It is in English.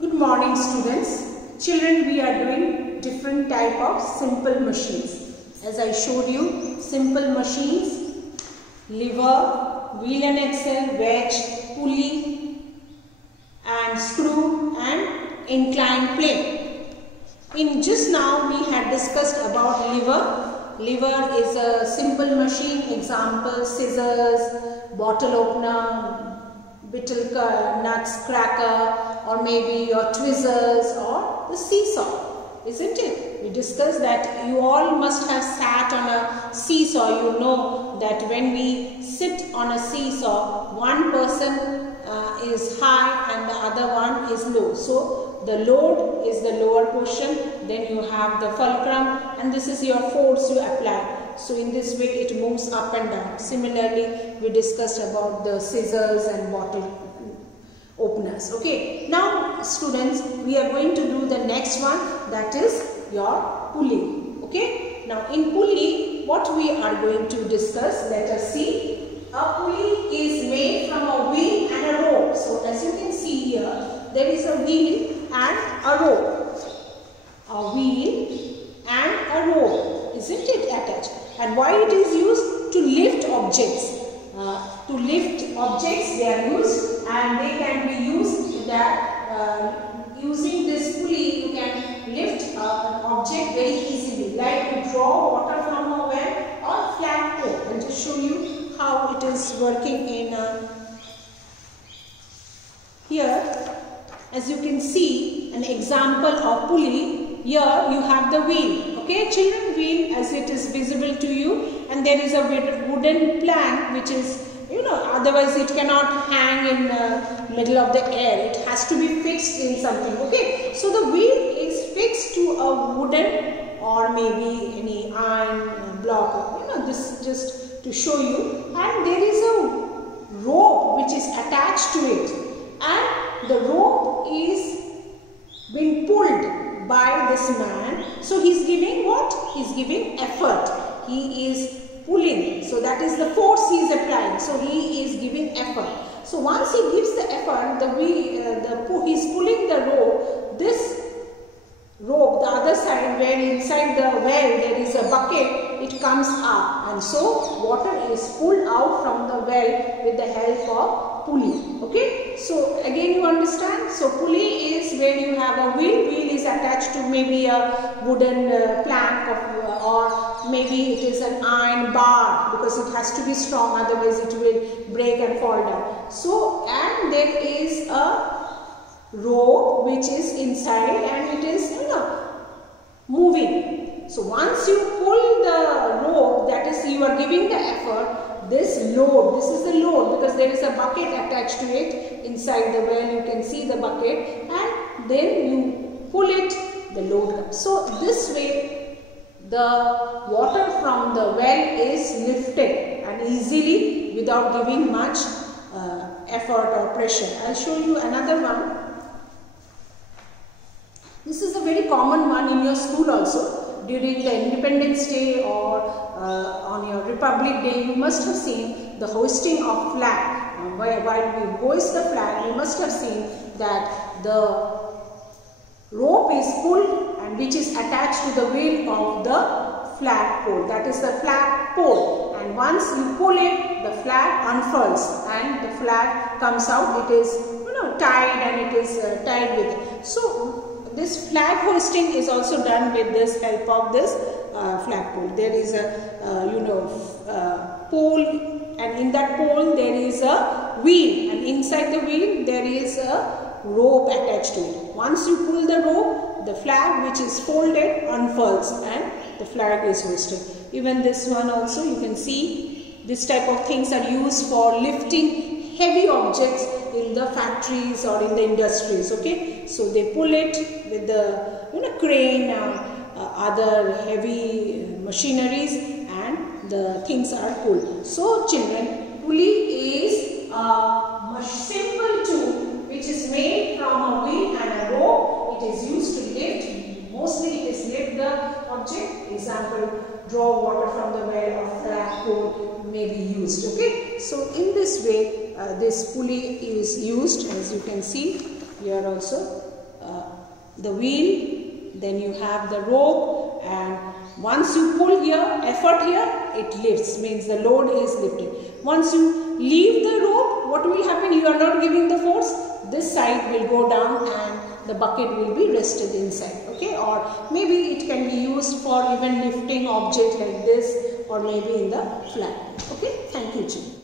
Good morning students. Children, we are doing different type of simple machines. As I showed you, simple machines, lever, wheel and axle, wedge, pulley and screw and inclined plane. In just now we had discussed about lever. Lever is a simple machine. Example, scissors, bottle opener, brittle nuts cracker, or maybe your tweezers or the seesaw, isn't it? We discussed that you all must have sat on a seesaw. You know that when we sit on a seesaw, one person is high and the other one is low. So the load is the lower portion, then you have the fulcrum, and this is your force you apply. So in this way it moves up and down. Similarly, we discussed about the scissors and bottle openers. Okay, now students, we are going to do the next one, that is your pulley. Okay, now in pulley what we are going to discuss, let us see. A pulley is made from a wheel and a rope. So as you can see here, there is a wheel and a rope. A wheel and a rope, isn't it, attached? And why it is used? To lift objects. To lift objects they are used, and they can be used that using this pulley you can lift an object very easily, like to draw water from a well or flat pole. I'll just show you how it is working in here. As you can see, an example of pulley. Here you have the wheel. Okay, children, wheel as it is visible to you, and there is a wooden plank which is, otherwise it cannot hang in the middle of the air. It has to be fixed in something. Okay, so the wheel is fixed to a wooden or maybe any iron block. This just to show you. And there is a rope which is attached to it, and the rope is being pulled by this man. So he is giving what? He is giving effort. He is pulling. So that is the force he is applying. So he is giving effort. So once he gives the effort, he is pulling the rope. This rope, the other side, where inside the well there is a bucket, it comes up, and so water is pulled out from the well with the help of pulley. Okay, so again you understand. So pulley is where you have a wheel. Wheel is attached to maybe a wooden plank or maybe it is an iron bar, because it has to be strong, otherwise it will break and fall down. So, and there is a rope which is inside and it is moving. So once you pull the rope, that is you are giving the effort. This load, this is the load, because there is a bucket attached to it inside the well. You can see the bucket, and then you pull it, the load comes. So this way the water from the well is lifted and easily without giving much effort or pressure. I'll show you another one. This is a very common one in your school also. During the Independence Day or on your Republic Day, you must have seen the hoisting of flag. While we hoist the flag, you must have seen that the rope is pulled and which is attached to the wheel of the flag pole. That is the flag pole. And once you pull it, the flag unfurls and the flag comes out. It is tied and it is tied with it. So this flag hoisting is also done with this help of this flag pole. There is a pole, and in that pole there is a wheel, and inside the wheel there is a rope attached to it. Once you pull the rope, the flag which is folded unfurls and the flag is hoisted. Even this one also, you can see this type of things are used for lifting heavy objects in the factories or in the industries. Okay, so they pull it with the crane or other heavy machineries, and the things are pulled. So children, pulley is a simple tool which is made from a wheel and a rope. It is used to lift. Mostly it is lift the object. Example, draw water from the well or flat pole may be used. Okay, so in this way this pulley is used, as you can see here also. the wheel, then you have the rope, and once you pull here, effort here, it lifts, means the load is lifted. Once you leave the rope, what will happen? You are not giving the force, this side will go down and the bucket will be rested inside, okay? Or maybe it can be used for even lifting object like this, or maybe in the flat, okay? Thank you, children.